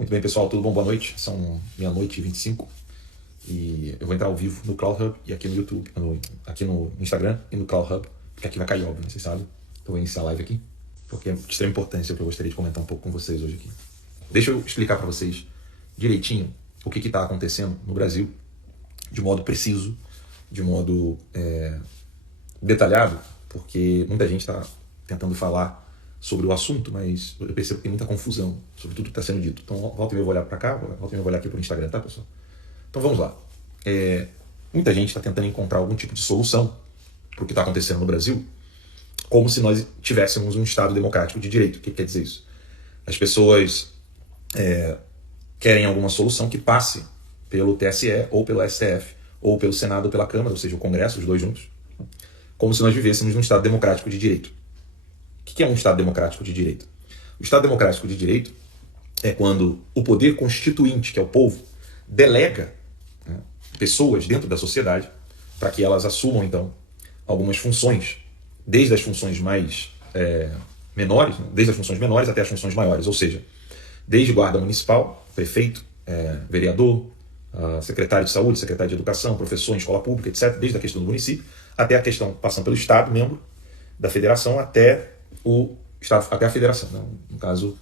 Muito bem, pessoal, tudo bom? Boa noite. São meia-noite e 25 e eu vou entrar ao vivo no Cloud Hub e aqui no YouTube, aqui no Instagram e no Cloud Hub, porque aqui vai cair, óbvio, né? Vocês sabem. Então eu vou iniciar a live aqui, porque é de extrema importância o que eu gostaria de comentar um pouco com vocês hoje aqui. Deixa eu explicar para vocês direitinho o que está acontecendo no Brasil, de modo preciso, de modo detalhado, porque muita gente está tentando falar sobre o assunto, mas eu percebo que tem muita confusão sobre tudo que está sendo dito. Então, volta e meia eu vou olhar para cá, volta e meia eu vou olhar aqui para o Instagram, tá, pessoal? Então, vamos lá. Muita gente está tentando encontrar algum tipo de solução para o que está acontecendo no Brasil, como se nós tivéssemos um Estado democrático de direito. O que quer dizer isso? As pessoas querem alguma solução que passe pelo TSE, ou pelo STF, ou pelo Senado, ou pela Câmara, ou seja, o Congresso, os dois juntos, como se nós vivêssemos num Estado democrático de direito. O que é um Estado democrático de direito? O Estado democrático de direito é quando o poder constituinte, que é o povo, delega, né, pessoas dentro da sociedade para que elas assumam, então, algumas funções, desde as funções mais menores, né, desde as funções menores até as funções maiores, ou seja, desde guarda municipal, prefeito, vereador, secretário de saúde, secretário de educação, professor em escola pública, etc., desde a questão do município, até a questão passando pelo Estado, membro da federação, até o Estado, até a federação, né? No caso,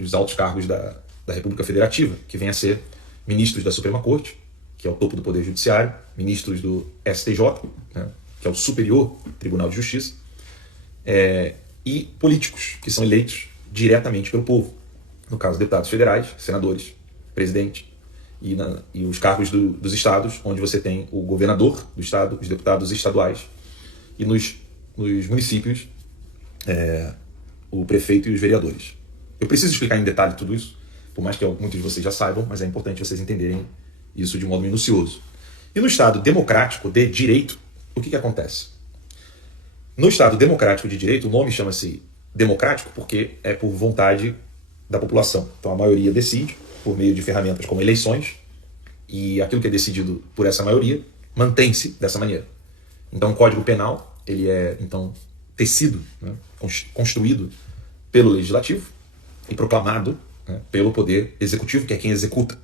os altos cargos da República Federativa, que vem a ser ministros da Suprema Corte, que é o topo do Poder Judiciário, ministros do STJ, né, que é o Superior Tribunal de Justiça, e políticos, que são eleitos diretamente pelo povo. No caso, deputados federais, senadores, presidente, e os cargos dos estados, onde você tem o governador do estado, os deputados estaduais, e nos municípios, o prefeito e os vereadores. Eu preciso explicar em detalhe tudo isso, por mais que muitos de vocês já saibam, mas é importante vocês entenderem isso de modo minucioso. E no Estado democrático de direito, o que acontece? No Estado democrático de direito, o nome chama-se democrático porque é por vontade da população. Então a maioria decide por meio de ferramentas como eleições, e aquilo que é decidido por essa maioria mantém-se dessa maneira. Então o Código Penal, ele é então tecido, né, construído pelo Legislativo e proclamado, né, pelo Poder Executivo, que é quem executa.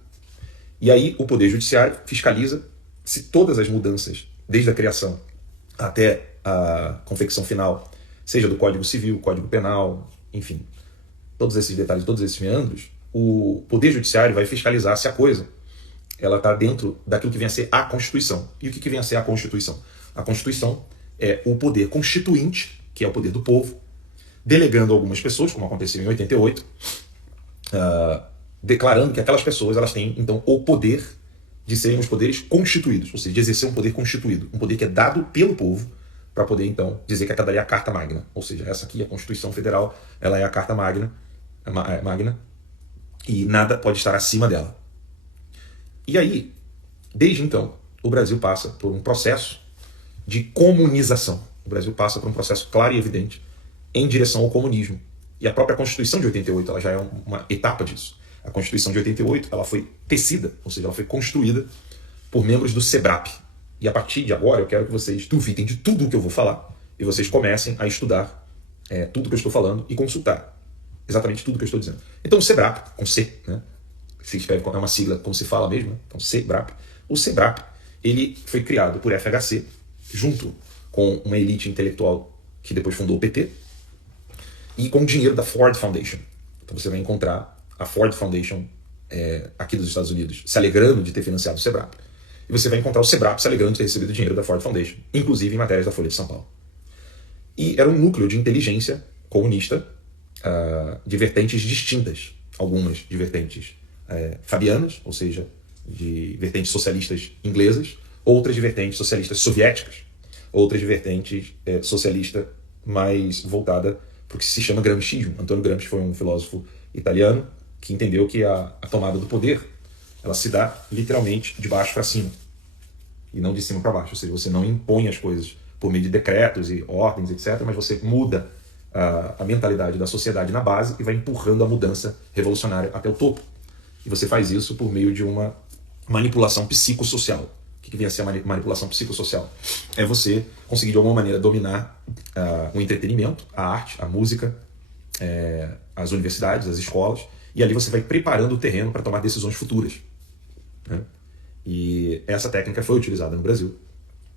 E aí o Poder Judiciário fiscaliza se todas as mudanças, desde a criação até a confecção final, seja do Código Civil, Código Penal, enfim, todos esses detalhes, todos esses meandros, o Poder Judiciário vai fiscalizar se a coisa ela está dentro daquilo que vem a ser a Constituição. E o que vem a ser a Constituição? A Constituição é o poder constituinte, que é o poder do povo, delegando a algumas pessoas, como aconteceu em 88, declarando que aquelas pessoas elas têm, então, o poder de serem os poderes constituídos, ou seja, de exercer um poder constituído, um poder que é dado pelo povo, para poder, então, dizer que aquela ali é a Carta Magna. Ou seja, essa aqui, a Constituição Federal, ela é a Carta Magna, e nada pode estar acima dela. E aí, desde então, o Brasil passa por um processo de comunização. O Brasil passa por um processo claro e evidente em direção ao comunismo. E a própria Constituição de 88 ela já é uma etapa disso. A Constituição de 88 ela foi tecida, ou seja, ela foi construída por membros do SEBRAP. E a partir de agora eu quero que vocês duvidem de tudo o que eu vou falar e vocês comecem a estudar tudo o que eu estou falando e consultar exatamente tudo o que eu estou dizendo. Então o SEBRAP, com C, né, se escreve, é uma sigla como se fala mesmo, né? Então SEBRAP. O SEBRAP ele foi criado por FHC, junto com uma elite intelectual que depois fundou o PT, e com o dinheiro da Ford Foundation. Então você vai encontrar a Ford Foundation aqui dos Estados Unidos se alegrando de ter financiado o SEBRAP. E você vai encontrar o SEBRAP se alegrando de ter recebido dinheiro da Ford Foundation, inclusive em matérias da Folha de São Paulo. E era um núcleo de inteligência comunista de vertentes distintas. Algumas de vertentes fabianas, ou seja, de vertentes socialistas inglesas, outras de vertentes socialistas soviéticas, outras de vertentes socialista mais voltada para o que se chama gramscismo. Antônio Gramsci foi um filósofo italiano que entendeu que a tomada do poder ela se dá literalmente de baixo para cima e não de cima para baixo. Ou seja, você não impõe as coisas por meio de decretos e ordens, etc., mas você muda a mentalidade da sociedade na base e vai empurrando a mudança revolucionária até o topo. E você faz isso por meio de uma manipulação psicossocial. O que vem a ser a manipulação psicossocial? É você conseguir de alguma maneira dominar o entretenimento, a arte, a música, as universidades, as escolas, E ali você vai preparando o terreno para tomar decisões futuras, né? E essa técnica foi utilizada no Brasil.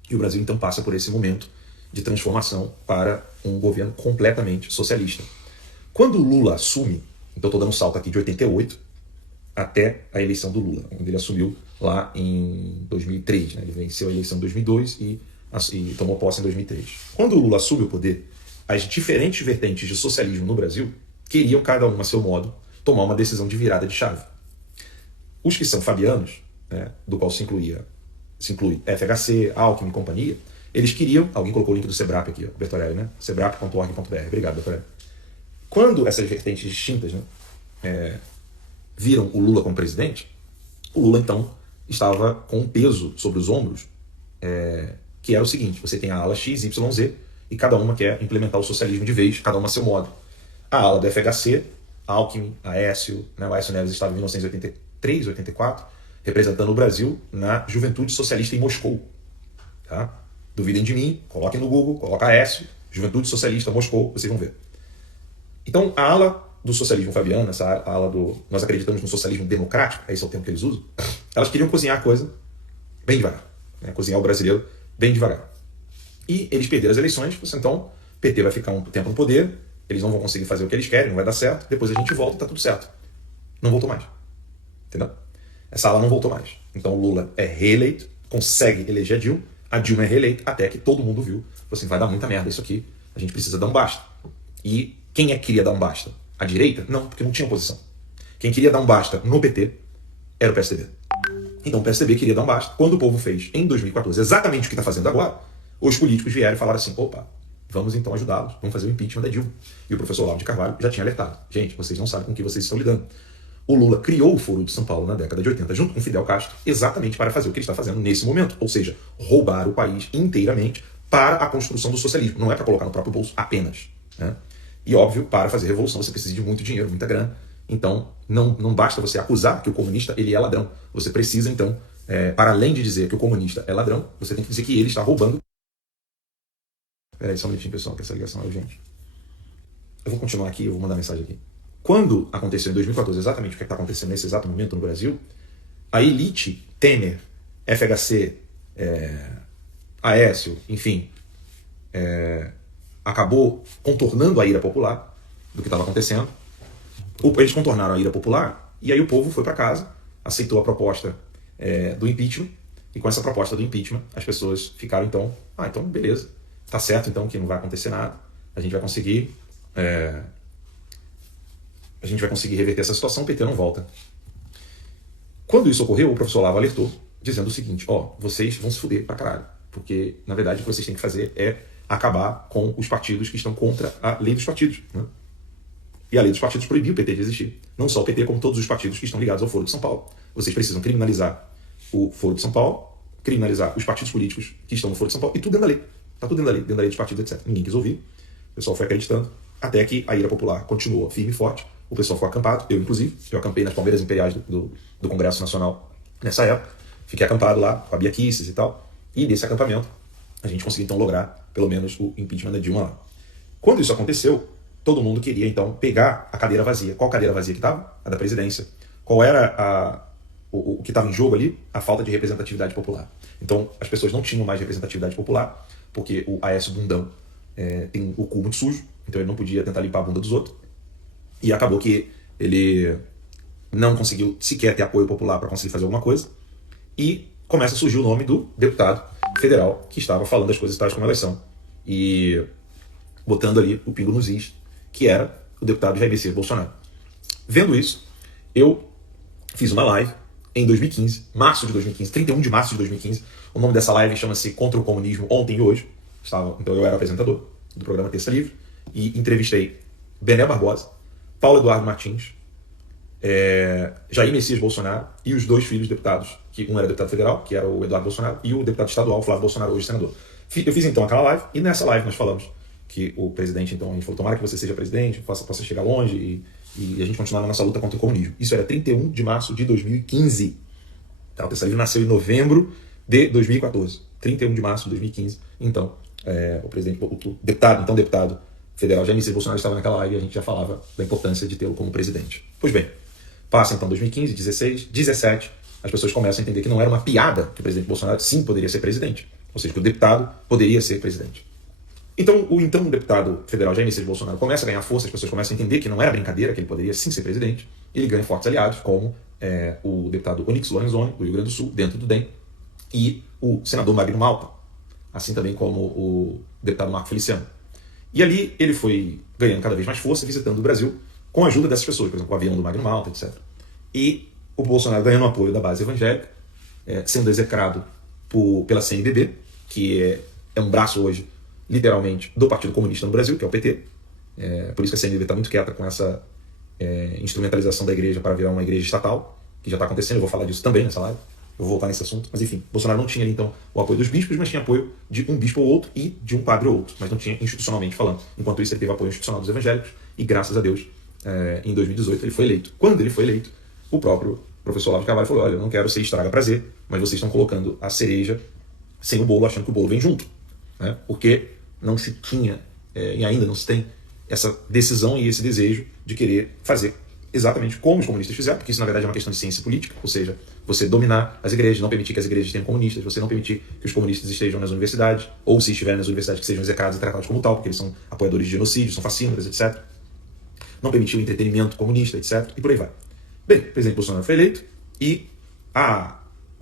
E o Brasil então passa por esse momento de transformação para um governo completamente socialista. Quando o Lula assume, então estou dando um salto aqui de 88 até a eleição do Lula, onde ele assumiu lá em 2003, né? Ele venceu a eleição em 2002 e tomou posse em 2003. Quando o Lula assume o poder, as diferentes vertentes de socialismo no Brasil queriam, cada um a seu modo, tomar uma decisão de virada de chave. Os que são fabianos, né, do qual se inclui FHC, Alckmin e companhia, eles queriam, alguém colocou o link do Sebrap aqui, ó, Bertorelli, né? sebrap.org.br, obrigado, Bertorelli. Quando essas vertentes distintas, né, viram o Lula como presidente, o Lula então estava com um peso sobre os ombros, que era o seguinte: você tem a ala X, Y, Z, e cada uma quer implementar o socialismo de vez, cada uma a seu modo. A ala do FHC, Alckmin, Aécio, né, o Aécio Neves estava em 1983, 84, representando o Brasil na Juventude Socialista em Moscou. Tá? Duvidem de mim, coloquem no Google, coloca Aécio, Juventude Socialista Moscou, vocês vão ver. Então, a ala do socialismo fabiano, essa ala do nós acreditamos no socialismo democrático, esse é o termo que eles usam, elas queriam cozinhar a coisa bem devagar, né? Cozinhar o brasileiro bem devagar. E eles perderam as eleições, então o PT vai ficar um tempo no poder, eles não vão conseguir fazer o que eles querem, não vai dar certo, depois a gente volta e tá tudo certo. Não voltou mais. Entendeu? Essa ala não voltou mais. Então o Lula é reeleito, consegue eleger a Dilma é reeleita, até que todo mundo viu, assim, vai dar muita merda isso aqui, a gente precisa dar um basta. E quem é que queria dar um basta? A direita? Não, porque não tinha oposição. Quem queria dar um basta no PT era o PSDB. Então o PSDB queria dar um basta. Quando o povo fez, em 2014, exatamente o que está fazendo agora, os políticos vieram e falaram assim: opa, vamos então ajudá-los, vamos fazer o impeachment da Dilma. E o professor Olavo de Carvalho já tinha alertado: gente, vocês não sabem com que vocês estão lidando. O Lula criou o Foro de São Paulo na década de 80, junto com Fidel Castro, exatamente para fazer o que ele está fazendo nesse momento, ou seja, roubar o país inteiramente para a construção do socialismo. Não é para colocar no próprio bolso apenas, né? E óbvio, para fazer revolução você precisa de muito dinheiro, muita grana. Então, não basta você acusar que o comunista ele é ladrão. Você precisa, então, para além de dizer que o comunista é ladrão, você tem que dizer que ele está roubando. Peraí, só um minutinho, pessoal, que essa ligação é urgente. Eu vou continuar aqui, eu vou mandar mensagem aqui. Quando aconteceu em 2014 exatamente o que está acontecendo nesse exato momento no Brasil, a elite, Temer, FHC, Aécio, enfim, acabou contornando a ira popular do que estava acontecendo. Eles contornaram a ira popular e aí o povo foi para casa, aceitou a proposta do impeachment, e com essa proposta do impeachment as pessoas ficaram então, então beleza, tá certo então que não vai acontecer nada, a gente vai conseguir reverter essa situação, o PT não volta. Quando isso ocorreu, o professor Olavo alertou, dizendo o seguinte: vocês vão se fuder pra caralho, porque na verdade o que vocês têm que fazer é acabar com os partidos que estão contra a lei dos partidos, né? E a lei dos partidos proibiu o PT de existir. Não só o PT, como todos os partidos que estão ligados ao Foro de São Paulo. Vocês precisam criminalizar o Foro de São Paulo, criminalizar os partidos políticos que estão no Foro de São Paulo, e tudo dentro da lei. Tá tudo dentro da lei dos partidos, etc. Ninguém quis ouvir. O pessoal foi acreditando, até que a ira popular continuou firme e forte. O pessoal foi acampado, eu inclusive. Eu acampei nas Palmeiras Imperiais do Congresso Nacional nessa época. Fiquei acampado lá, com a Bia Kicis e tal. E desse acampamento, a gente conseguiu então lograr, pelo menos, o impeachment da Dilma lá. Quando isso aconteceu, todo mundo queria então pegar a cadeira vazia. Qual cadeira vazia que estava? A da presidência. Qual era o que estava em jogo ali? A falta de representatividade popular. Então as pessoas não tinham mais representatividade popular, porque o Aécio Bundão tem o cu muito sujo, então ele não podia tentar limpar a bunda dos outros. E acabou que ele não conseguiu sequer ter apoio popular para conseguir fazer alguma coisa. E começa a surgir o nome do deputado federal que estava falando das coisas tais como elas são. E botando ali o pingo nos is, que era o deputado Jair Messias Bolsonaro. Vendo isso, eu fiz uma live em 2015, março de 2015, 31 de março de 2015. O nome dessa live chama-se Contra o Comunismo Ontem e Hoje. Então eu era apresentador do programa Terça Livre e entrevistei Bené Barbosa, Paulo Eduardo Martins, Jair Messias Bolsonaro e os dois filhos deputados, que um era deputado federal, que era o Eduardo Bolsonaro, e o deputado estadual, Flávio Bolsonaro, hoje senador. Eu fiz então aquela live, e nessa live nós falamos que o presidente, então, a gente falou: tomara que você seja presidente, possa chegar longe e a gente continuar na nossa luta contra o comunismo. Isso era 31 de março de 2015. Tá? O Terça Livre nasceu em novembro de 2014. 31 de março de 2015. Então, o deputado federal Jair Messias Bolsonaro estava naquela live e a gente já falava da importância de tê-lo como presidente. Pois bem, Passa então 2015, 16, 17, as pessoas começam a entender que não era uma piada que o presidente Bolsonaro sim poderia ser presidente. Ou seja, que o deputado poderia ser presidente. Então o então deputado federal Jair Messias Bolsonaro começa a ganhar força, as pessoas começam a entender que não era brincadeira, que ele poderia sim ser presidente. Ele ganha fortes aliados, como o deputado Onyx Lorenzoni, do Rio Grande do Sul, dentro do DEM, e o senador Magno Malta, assim também como o deputado Marco Feliciano. E ali ele foi ganhando cada vez mais força, visitando o Brasil, com a ajuda dessas pessoas, por exemplo, o avião do Magno Malta, etc. E o Bolsonaro ganhando o apoio da base evangélica, sendo execrado pela CNBB, que é um braço hoje, literalmente, do Partido Comunista no Brasil, que é o PT. Por isso que a CNBB está muito quieta com essa instrumentalização da igreja para virar uma igreja estatal, que já está acontecendo, eu vou falar disso também nessa live, eu vou voltar nesse assunto, mas enfim, Bolsonaro não tinha ali então o apoio dos bispos, mas tinha apoio de um bispo ou outro e de um padre ou outro, mas não tinha institucionalmente falando. Enquanto isso ele teve apoio institucional dos evangélicos e graças a Deus, em 2018 ele foi eleito. Quando ele foi eleito, o próprio professor Olavo de Carvalho falou, olha, eu não quero ser estraga-prazer, mas vocês estão colocando a cereja sem o bolo, achando que o bolo vem junto, né? Porque não se tinha, e ainda não se tem, essa decisão e esse desejo de querer fazer exatamente como os comunistas fizeram, porque isso na verdade é uma questão de ciência política, ou seja, você dominar as igrejas, não permitir que as igrejas tenham comunistas, você não permitir que os comunistas estejam nas universidades, ou se estiverem nas universidades que sejam execrados e tratados como tal, porque eles são apoiadores de genocídio, são fascínoras, etc. Não permitir o entretenimento comunista, etc. E por aí vai. Bem, o presidente Bolsonaro foi eleito e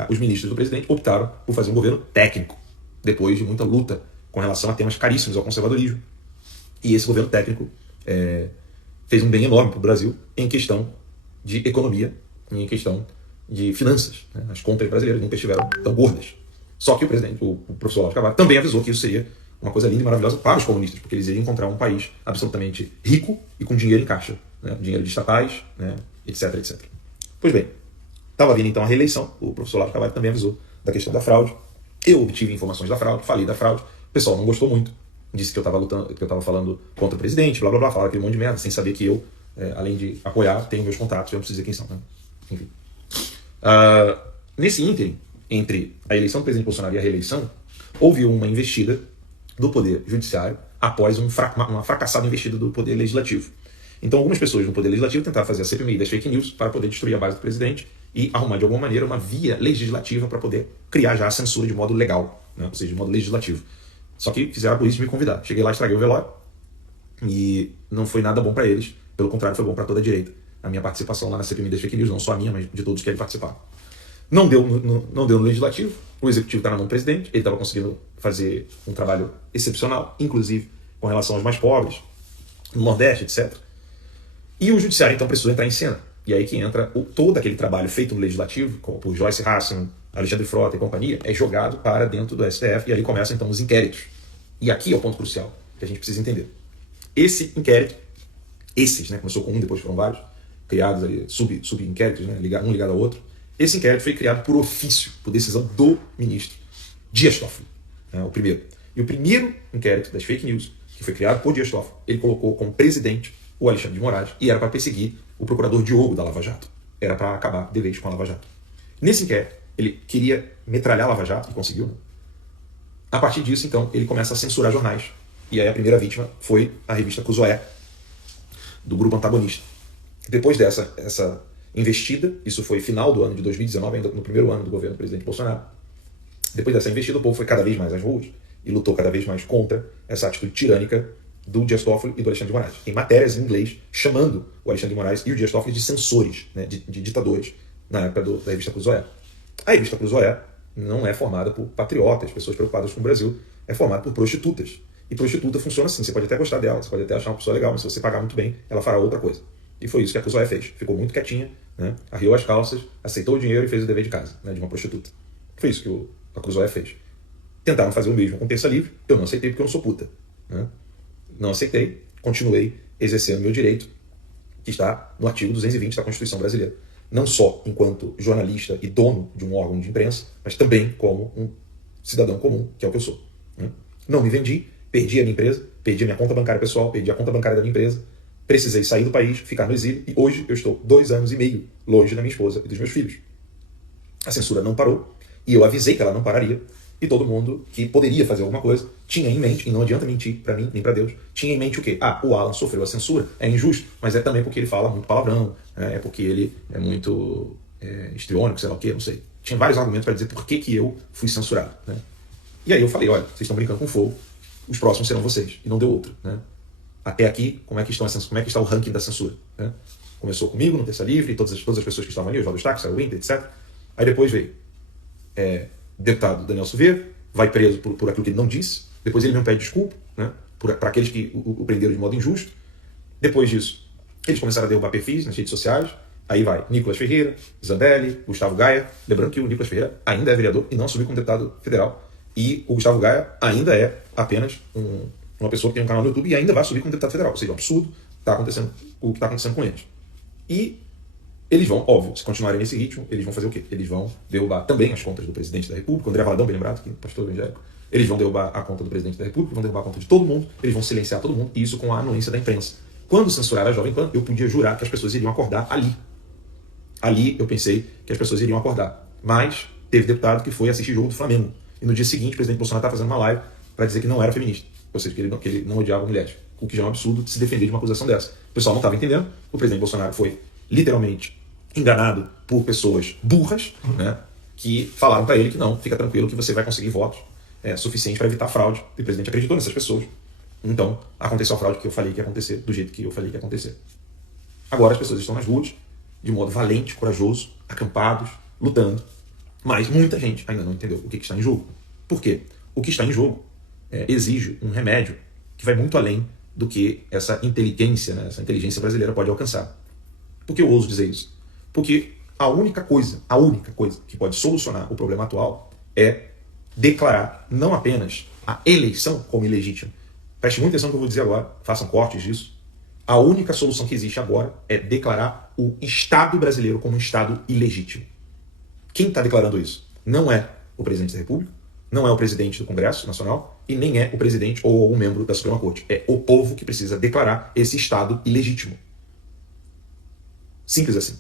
os ministros do presidente optaram por fazer um governo técnico, depois de muita luta com relação a temas caríssimos ao conservadorismo. E esse governo técnico fez um bem enorme para o Brasil em questão de economia, em questão de finanças, né? As contas brasileiras nunca estiveram tão gordas. Só que o professor Olavo de Carvalho, também avisou que isso seria uma coisa linda e maravilhosa para os comunistas, porque eles iriam encontrar um país absolutamente rico e com dinheiro em caixa, né? Dinheiro de estatais, né? Etc, etc. Pois bem, estava vindo então a reeleição, o professor Olavo de Carvalho também avisou da questão da fraude. Eu obtive informações da fraude, falei da fraude, o pessoal não gostou muito, disse que eu estava falando contra o presidente, blá blá blá, falaram aquele monte de merda, sem saber que eu, além de apoiar, tenho meus contatos, eu não preciso dizer quem são, né? Enfim. Nesse ínterim, entre a eleição do presidente Bolsonaro e a reeleição, houve uma investida do Poder Judiciário após uma fracassada investida do Poder Legislativo. Então, algumas pessoas no Poder Legislativo tentaram fazer a CPMI das fake news para poder destruir a base do presidente e arrumar, de alguma maneira, uma via legislativa para poder criar já a censura de modo legal, né? Ou seja, de modo legislativo. Só que fizeram a polícia me convidar. Cheguei lá, estraguei o velório e não foi nada bom para eles. Pelo contrário, foi bom para toda a direita. A minha participação lá na CPMI das fake news, não só a minha, mas de todos que querem participar. Não deu no Legislativo, o Executivo está na mão do presidente, ele estava conseguindo fazer um trabalho excepcional, inclusive com relação aos mais pobres, no Nordeste, etc. E o Judiciário, então, precisou entrar em cena. E aí que entra todo aquele trabalho feito no Legislativo, por Joyce Hasselmann, Alexandre Frota e companhia, é jogado para dentro do STF, e ali começam, então, os inquéritos. E aqui é o ponto crucial, que a gente precisa entender. Esse inquérito, né, começou com um, depois foram vários, criados ali, sub-inquéritos, né, um ligado ao outro. Esse inquérito foi criado por ofício, por decisão do ministro Dias Toffoli, né, o primeiro. E o primeiro inquérito das fake news, que foi criado por Dias Toffoli, ele colocou como presidente o Alexandre de Moraes e era para perseguir o procurador Diogo da Lava Jato. Era para acabar de vez com a Lava Jato. Nesse inquérito, ele queria metralhar a Lava Jato, e conseguiu, né? A partir disso, então, ele começa a censurar jornais. E aí a primeira vítima foi a revista Cruzoé, do grupo antagonista. Depois dessa investida, isso foi final do ano de 2019, ainda no primeiro ano do governo do presidente Bolsonaro, depois dessa investida, o povo foi cada vez mais às ruas e lutou cada vez mais contra essa atitude tirânica do Dias Toffoli e do Alexandre de Moraes. Em matérias em inglês, chamando o Alexandre de Moraes e o Dias Toffoli de censores, né, de ditadores, na época da revista Cruzoé. A revista Cruzoé não é formada por patriotas, pessoas preocupadas com o Brasil, é formada por prostitutas. E prostituta funciona assim, você pode até gostar dela, você pode até achar uma pessoa legal, mas se você pagar muito bem, ela fará outra coisa. E foi isso que a Cruzoé fez. Ficou muito quietinha, né, arriou as calças, aceitou o dinheiro e fez o dever de casa, né, de uma prostituta. Foi isso que a Cruzoé fez. Tentaram fazer o mesmo com Terça Livre, eu não aceitei porque eu não sou puta, né? Não aceitei, continuei exercendo meu direito, que está no artigo 220 da Constituição Brasileira. Não só enquanto jornalista e dono de um órgão de imprensa, mas também como um cidadão comum, que é o que eu sou, né? Não me vendi, perdi a minha empresa, perdi a minha conta bancária pessoal, perdi a conta bancária da minha empresa, precisei sair do país, ficar no exílio, e hoje eu estou 2 anos e meio longe da minha esposa e dos meus filhos. A censura não parou, e eu avisei que ela não pararia, E todo mundo que poderia fazer alguma coisa tinha em mente, e não adianta mentir para mim nem para Deus, tinha em mente o quê? O Alan sofreu a censura, é injusto, mas é também porque ele fala muito palavrão, é porque ele é muito histriônico, sei lá o quê, não sei. Tinha vários argumentos para dizer por que eu fui censurado. Né? E aí eu falei, olha, vocês estão brincando com fogo, os próximos serão vocês, e não deu outro. Né? Até aqui, como é que está o ranking da censura? Né? Começou comigo, no Terça Livre, todas as pessoas que estavam ali, o Oswaldo Stax, o Winter, etc. Aí depois veio deputado Daniel Silveira, vai preso por aquilo que ele não disse, depois ele mesmo pede desculpa, né, para aqueles que o prenderam de modo injusto. Depois disso, eles começaram a derrubar perfis nas redes sociais, aí vai Nicolas Ferreira, Zambelli, Gustavo Gaia, lembrando que o Nicolas Ferreira ainda é vereador e não assumiu como deputado federal, e o Gustavo Gaia ainda é apenas uma pessoa que tem um canal no YouTube e ainda vai subir como deputado federal, ou seja, é um absurdo o que está acontecendo com eles. E eles vão, óbvio, se continuarem nesse ritmo, eles vão fazer o quê? Eles vão derrubar também as contas do presidente da República, o André Valadão, bem lembrado, que é pastor evangélico. Eles vão derrubar a conta do presidente da República, vão derrubar a conta de todo mundo, eles vão silenciar todo mundo, e isso com a anuência da imprensa. Quando censuraram a Jovem Pan, eu podia jurar que as pessoas iriam acordar ali. Ali eu pensei que as pessoas iriam acordar. Mas teve deputado que foi assistir jogo do Flamengo. E no dia seguinte, o presidente Bolsonaro estava fazendo uma live para dizer que não era feminista. Ou seja, que ele não odiava mulheres. O que já é um absurdo de se defender de uma acusação dessa. O pessoal não estava entendendo. O presidente Bolsonaro foi literalmente enganado por pessoas burras, né, que falaram para ele que não, fica tranquilo que você vai conseguir votos suficientes para evitar fraude. E o presidente acreditou nessas pessoas. Então, aconteceu a fraude que eu falei que ia acontecer, do jeito que eu falei que ia acontecer. Agora as pessoas estão nas ruas, de modo valente, corajoso, acampados, lutando. Mas muita gente ainda não entendeu o que está em jogo. Por quê? O que está em jogo exige um remédio que vai muito além do que essa inteligência, né, essa inteligência brasileira pode alcançar. Por que eu ouso dizer isso? Porque a única coisa que pode solucionar o problema atual é declarar não apenas a eleição como ilegítima. Preste muita atenção no que eu vou dizer agora, façam cortes disso. A única solução que existe agora é declarar o Estado brasileiro como um Estado ilegítimo. Quem está declarando isso? Não é o presidente da República, não é o presidente do Congresso Nacional e nem é o presidente ou algum membro da Suprema Corte. É o povo que precisa declarar esse Estado ilegítimo. Simples assim.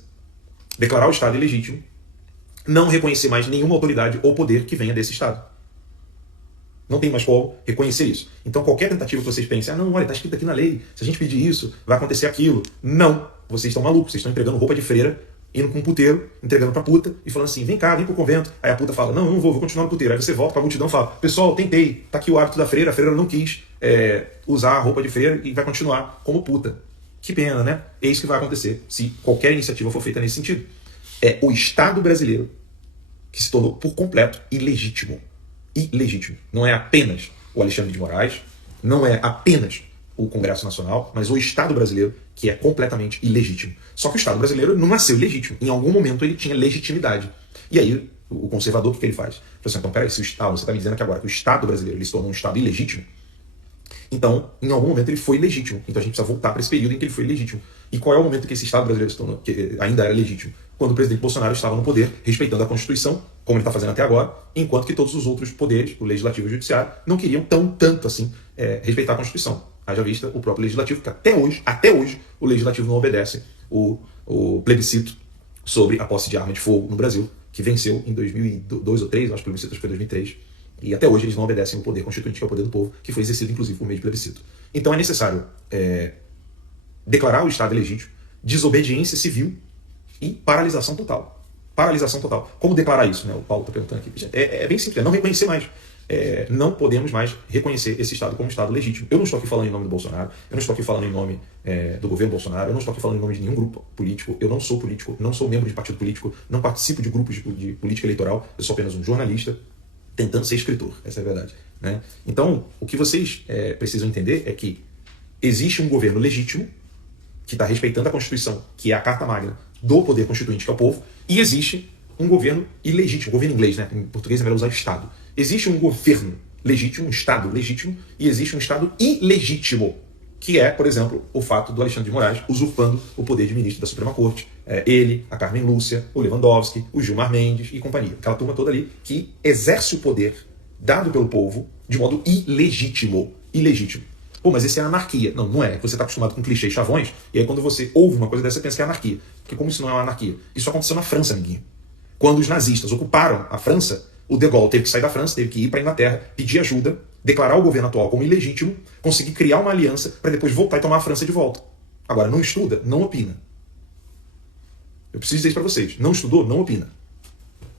Declarar o Estado ilegítimo, não reconhecer mais nenhuma autoridade ou poder que venha desse Estado. Não tem mais como reconhecer isso. Então qualquer tentativa que vocês pensem, não, olha, está escrito aqui na lei, se a gente pedir isso, vai acontecer aquilo. Não, vocês estão malucos, vocês estão entregando roupa de freira, indo com um puteiro, entregando pra puta e falando assim, vem cá, vem pro convento. Aí a puta fala, não, eu não vou continuar no puteiro. Aí você volta pra multidão e fala, pessoal, tentei, tá aqui o hábito da freira, a freira não quis usar a roupa de freira e vai continuar como puta. Que pena, né? É isso que vai acontecer se qualquer iniciativa for feita nesse sentido. É o Estado brasileiro que se tornou por completo ilegítimo. Ilegítimo. Não é apenas o Alexandre de Moraes, não é apenas o Congresso Nacional, mas o Estado brasileiro que é completamente ilegítimo. Só que o Estado brasileiro não nasceu ilegítimo. Em algum momento ele tinha legitimidade. E aí o conservador, o que ele faz? Ele fala assim, então peraí, você está me dizendo que agora que o Estado brasileiro ele se tornou um Estado ilegítimo, então, em algum momento ele foi legítimo. Então a gente precisa voltar para esse período em que ele foi legítimo. E qual é o momento que esse Estado brasileiro se tornou, que ainda era legítimo? Quando o presidente Bolsonaro estava no poder, respeitando a Constituição, como ele está fazendo até agora, enquanto que todos os outros poderes, o Legislativo e o Judiciário, não queriam tanto assim respeitar a Constituição. Haja vista o próprio Legislativo, que até hoje, o Legislativo não obedece o plebiscito sobre a posse de arma de fogo no Brasil, que venceu em 2002 ou 2003, acho que o plebiscito foi 2003. E até hoje eles não obedecem o poder constituinte, que é o poder do povo, que foi exercido, inclusive, por meio de plebiscito. Então é necessário declarar o Estado ilegítimo, desobediência civil e paralisação total. Paralisação total. Como declarar isso? Né? O Paulo está perguntando aqui. É bem simples, é não reconhecer mais. Não podemos mais reconhecer esse Estado como um Estado legítimo. Eu não estou aqui falando em nome do Bolsonaro, eu não estou aqui falando em nome do governo Bolsonaro, eu não estou aqui falando em nome de nenhum grupo político, eu não sou político, não sou membro de partido político, não participo de grupos de política eleitoral, eu sou apenas um jornalista tentando ser escritor, essa é a verdade. Né? Então, o que vocês precisam entender é que existe um governo legítimo, que está respeitando a Constituição, que é a Carta Magna do poder constituinte, que é o povo, e existe um governo ilegítimo, governo inglês, né? Em português é melhor usar Estado. Existe um governo legítimo, um Estado legítimo, e existe um Estado ilegítimo, que é, por exemplo, o fato do Alexandre de Moraes usurpando o poder de ministro da Suprema Corte, ele, a Carmen Lúcia, o Lewandowski, o Gilmar Mendes e companhia. Aquela turma toda ali que exerce o poder dado pelo povo de modo ilegítimo. Ilegítimo. Pô, mas isso é anarquia. Não, não é. Você está acostumado com clichês chavões, e aí quando você ouve uma coisa dessa, você pensa que é anarquia. Porque como isso não é uma anarquia? Isso aconteceu na França, amiguinho. Quando os nazistas ocuparam a França, O De Gaulle teve que sair da França, teve que ir para a Inglaterra, pedir ajuda, declarar o governo atual como ilegítimo, conseguir criar uma aliança para depois voltar e tomar a França de volta. Agora, não estuda, não opina. Eu preciso dizer isso para vocês. Não estudou, não opina.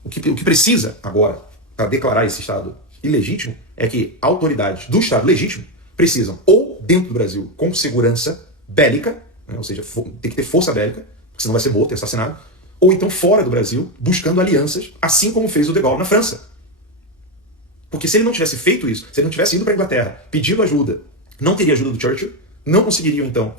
O que precisa agora para declarar esse Estado ilegítimo é que autoridades do Estado legítimo precisam, ou dentro do Brasil, com segurança bélica, né, ou seja, tem que ter força bélica, porque senão vai ser morto e assassinado, ou então fora do Brasil, buscando alianças, assim como fez o De Gaulle na França. Porque se ele não tivesse feito isso, se ele não tivesse ido para a Inglaterra pedindo ajuda, não teria ajuda do Churchill, não conseguiriam, então,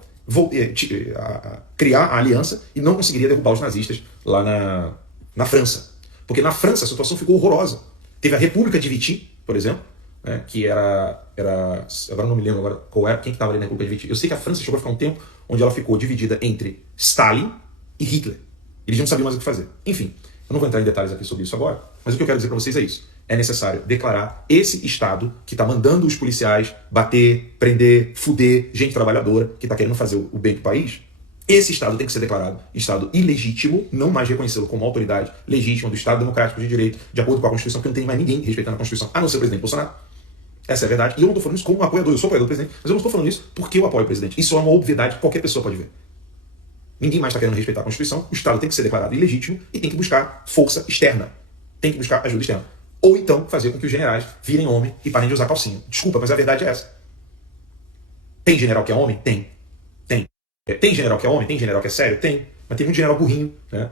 criar a aliança e não conseguiria derrubar os nazistas lá na França. Porque na França a situação ficou horrorosa. Teve a República de Vichy, por exemplo, né, que era. Agora não me lembro agora qual era, quem estava ali na República de Vichy. Eu sei que a França chegou a ficar um tempo onde ela ficou dividida entre Stalin e Hitler. Eles não sabiam mais o que fazer. Enfim, eu não vou entrar em detalhes aqui sobre isso agora, mas o que eu quero dizer para vocês é isso. É necessário declarar esse Estado que está mandando os policiais bater, prender, fuder gente trabalhadora, que está querendo fazer o bem do país. Esse Estado tem que ser declarado Estado ilegítimo, não mais reconhecê-lo como autoridade legítima do Estado democrático de direito, de acordo com a Constituição, porque não tem mais ninguém respeitando a Constituição, a não ser o presidente Bolsonaro. Essa é a verdade. E eu não estou falando isso como um apoiador, eu sou apoiador do presidente, mas eu não estou falando isso porque eu apoio o presidente. Isso é uma obviedade que qualquer pessoa pode ver. Ninguém mais está querendo respeitar a Constituição, o Estado tem que ser declarado ilegítimo e tem que buscar força externa. Tem que buscar ajuda externa. Ou então fazer com que os generais virem homem e parem de usar calcinha. Desculpa, mas a verdade é essa. Tem general que é homem? Tem. Tem general que é homem? Tem general que é sério? Tem. Mas tem muito general burrinho. Né?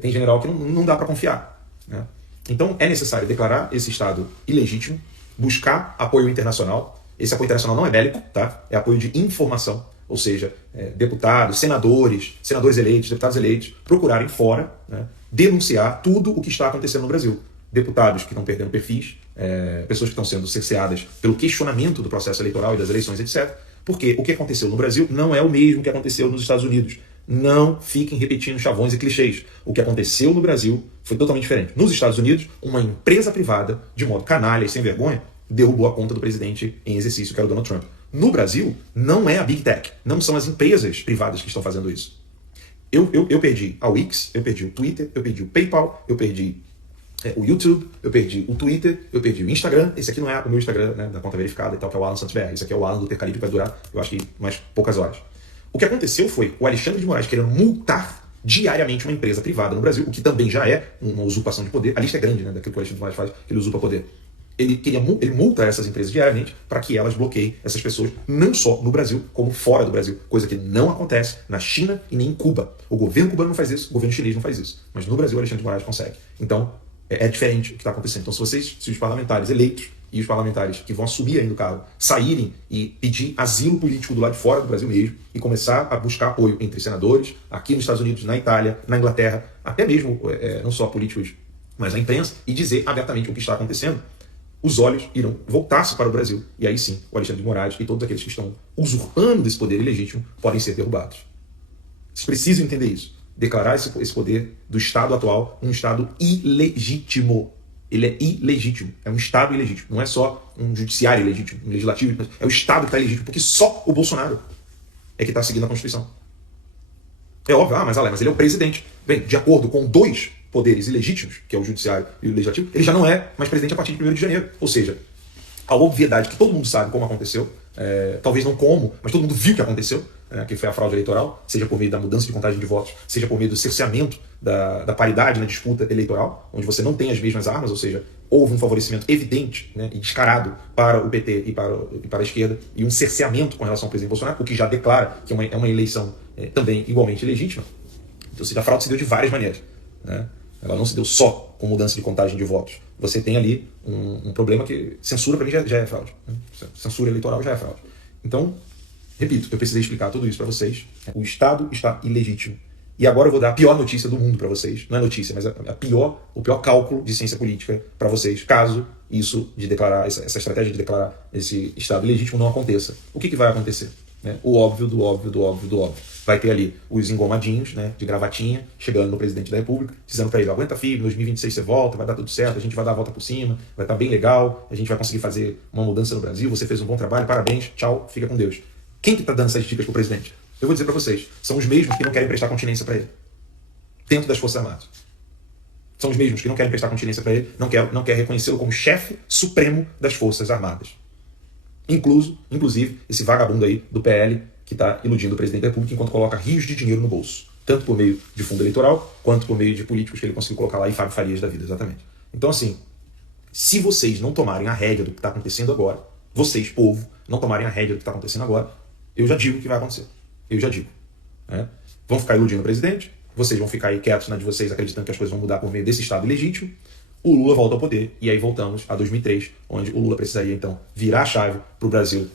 Tem general que não dá para confiar. Né? Então é necessário declarar esse Estado ilegítimo, buscar apoio internacional. Esse apoio internacional não é bélico, tá? É apoio de informação. Ou seja, deputados, senadores eleitos, deputados eleitos, procurarem fora, né, denunciar tudo o que está acontecendo no Brasil. Deputados que estão perdendo perfis, pessoas que estão sendo cerceadas pelo questionamento do processo eleitoral e das eleições, etc. Porque o que aconteceu no Brasil não é o mesmo que aconteceu nos Estados Unidos. Não fiquem repetindo chavões e clichês. O que aconteceu no Brasil foi totalmente diferente. Nos Estados Unidos, uma empresa privada, de modo canalha e sem vergonha, derrubou a conta do presidente em exercício, que era o Donald Trump. No Brasil, não é a Big Tech, não são as empresas privadas que estão fazendo isso. Eu perdi a Wix, eu perdi o Twitter, eu perdi o PayPal, eu perdi o YouTube, eu perdi o Twitter, eu perdi o Instagram. Esse aqui não é o meu Instagram, né, da conta verificada e tal, que é o Alan Santos BR. Esse aqui é o Alan do Tercalibre, que vai durar, eu acho que mais poucas horas. O que aconteceu foi o Alexandre de Moraes querendo multar diariamente uma empresa privada no Brasil, o que também já é uma usurpação de poder. A lista é grande, né, daquilo que o Alexandre de Moraes faz, que ele usurpa poder. Ele multa essas empresas diariamente para que elas bloqueiem essas pessoas, não só no Brasil, como fora do Brasil. Coisa que não acontece na China e nem em Cuba. O governo cubano não faz isso, o governo chinês não faz isso. Mas no Brasil o Alexandre de Moraes consegue. Então, é diferente o que está acontecendo. Então, se os parlamentares eleitos e os parlamentares que vão assumir ainda o cargo saírem e pedir asilo político do lado de fora do Brasil mesmo e começar a buscar apoio entre senadores, aqui nos Estados Unidos, na Itália, na Inglaterra, até mesmo, não só políticos, mas a imprensa, e dizer abertamente o que está acontecendo, os olhos irão voltar-se para o Brasil. E aí sim, o Alexandre de Moraes e todos aqueles que estão usurpando desse poder ilegítimo podem ser derrubados. Vocês precisam entender isso. Declarar esse poder do Estado atual um Estado ilegítimo. Ele é ilegítimo. É um Estado ilegítimo. Não é só um judiciário ilegítimo, um legislativo. É o Estado que está ilegítimo, porque só o Bolsonaro é que está seguindo a Constituição. É óbvio, mas ele é o presidente. Bem, de acordo com dois poderes ilegítimos, que é o judiciário e o legislativo, ele já não é mais presidente a partir de 1º de janeiro. Ou seja, a obviedade que todo mundo sabe como aconteceu, talvez não como, mas todo mundo viu que aconteceu, que foi a fraude eleitoral, seja por meio da mudança de contagem de votos, seja por meio do cerceamento da paridade na disputa eleitoral, onde você não tem as mesmas armas, ou seja, houve um favorecimento evidente, né, e descarado para o PT e para a esquerda, e um cerceamento com relação ao presidente Bolsonaro, o que já declara que é uma eleição também igualmente legítima. Então, a fraude se deu de várias maneiras, né? Ela não se deu só com mudança de contagem de votos. Você tem ali um problema que censura para mim já é fraude. Né? Censura eleitoral já é fraude. Então, repito, eu precisei explicar tudo isso para vocês. O Estado está ilegítimo. E agora eu vou dar a pior notícia do mundo para vocês. Não é notícia, mas o pior cálculo de ciência política para vocês, caso isso de declarar, essa estratégia de declarar esse Estado ilegítimo não aconteça. O que vai acontecer? Né? O óbvio do óbvio do óbvio do óbvio. Vai ter ali os engomadinhos, né, de gravatinha, chegando no presidente da República, dizendo para ele, aguenta firme, em 2026 você volta, vai dar tudo certo, a gente vai dar a volta por cima, vai estar bem legal, a gente vai conseguir fazer uma mudança no Brasil, você fez um bom trabalho, parabéns, tchau, fica com Deus. Quem que está dando essas dicas pro presidente? Eu vou dizer para vocês, são os mesmos que não querem prestar continência para ele, dentro das Forças Armadas. São os mesmos que não querem prestar continência para ele, não quer reconhecê-lo como chefe supremo das Forças Armadas. Inclusive, esse vagabundo aí do PL que está iludindo o presidente da República enquanto coloca rios de dinheiro no bolso. Tanto por meio de fundo eleitoral, quanto por meio de políticos que ele conseguiu colocar lá, e Fábio Farias da vida, exatamente. Então, assim, se vocês não tomarem a rédea do que está acontecendo agora, vocês, povo, não tomarem a rédea do que está acontecendo agora, eu já digo o que vai acontecer. Eu já digo. Né? Vão ficar iludindo o presidente, vocês vão ficar aí quietos na de vocês, acreditando que as coisas vão mudar por meio desse Estado ilegítimo, o Lula volta ao poder, e aí voltamos a 2003, onde o Lula precisaria, então, virar a chave para o Brasil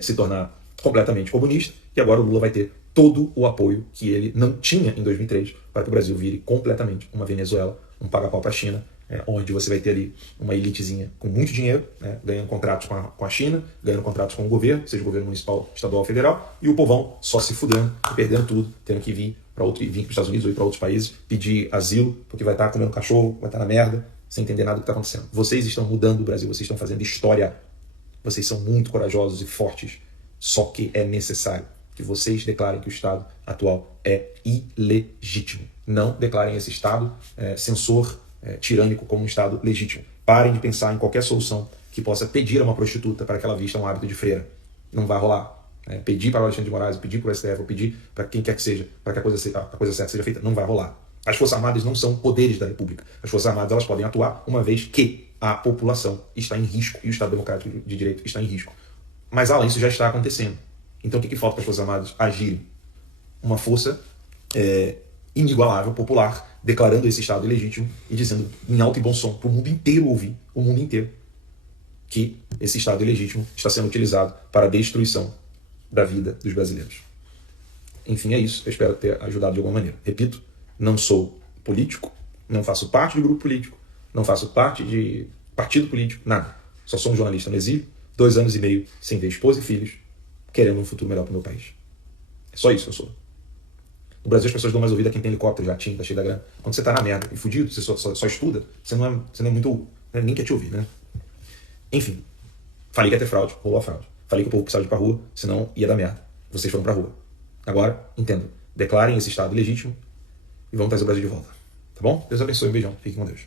se tornar completamente comunista, e agora o Lula vai ter todo o apoio que ele não tinha em 2003 para que o Brasil vire completamente uma Venezuela, um paga-pau para a China, onde você vai ter ali uma elitezinha com muito dinheiro, ganhando contratos com a China, ganhando contratos com o governo, seja o governo municipal, estadual ou federal, e o povão só se fudendo, perdendo tudo, tendo que vir para os Estados Unidos ou ir para outros países, pedir asilo, porque vai estar comendo cachorro, vai estar na merda, sem entender nada do que está acontecendo. Vocês estão mudando o Brasil, vocês estão fazendo história. Vocês são muito corajosos e fortes, só que é necessário que vocês declarem que o Estado atual é ilegítimo. Não declarem esse Estado censor, tirânico como um Estado legítimo. Parem de pensar em qualquer solução que possa pedir a uma prostituta para que ela vista um hábito de freira. Não vai rolar. Pedir para o Alexandre de Moraes, pedir para o STF, ou pedir para quem quer que seja, para que a coisa certa seja feita, não vai rolar. As Forças Armadas não são poderes da República. As Forças Armadas elas podem atuar uma vez que a população está em risco e o Estado Democrático de Direito está em risco. Mas além disso já está acontecendo. Então o que falta para as Forças Armadas agirem? Uma força inigualável, popular, declarando esse Estado ilegítimo e dizendo em alto e bom som para o mundo inteiro ouvir, o mundo inteiro, que esse Estado ilegítimo está sendo utilizado para a destruição da vida dos brasileiros. Enfim, é isso. Eu espero ter ajudado de alguma maneira. Repito, não sou político, não faço parte de grupo político, não faço parte de partido político, nada. Só sou um jornalista no exílio, 2 anos e meio sem ver esposa e filhos, querendo um futuro melhor para o meu país. É só isso que eu sou. No Brasil as pessoas dão mais ouvido a quem tem helicóptero, jatinho, tá cheio da grana. Quando você tá na merda e fudido, você só estuda, você não é muito... Ninguém quer te ouvir, né? Enfim, falei que ia ter fraude, rolou a fraude. Falei que o povo precisava ir pra rua, senão ia dar merda. Vocês foram pra rua. Agora, entendam. Declarem esse Estado ilegítimo e vamos trazer o Brasil de volta. Tá bom? Deus abençoe, um beijão. Fiquem com Deus.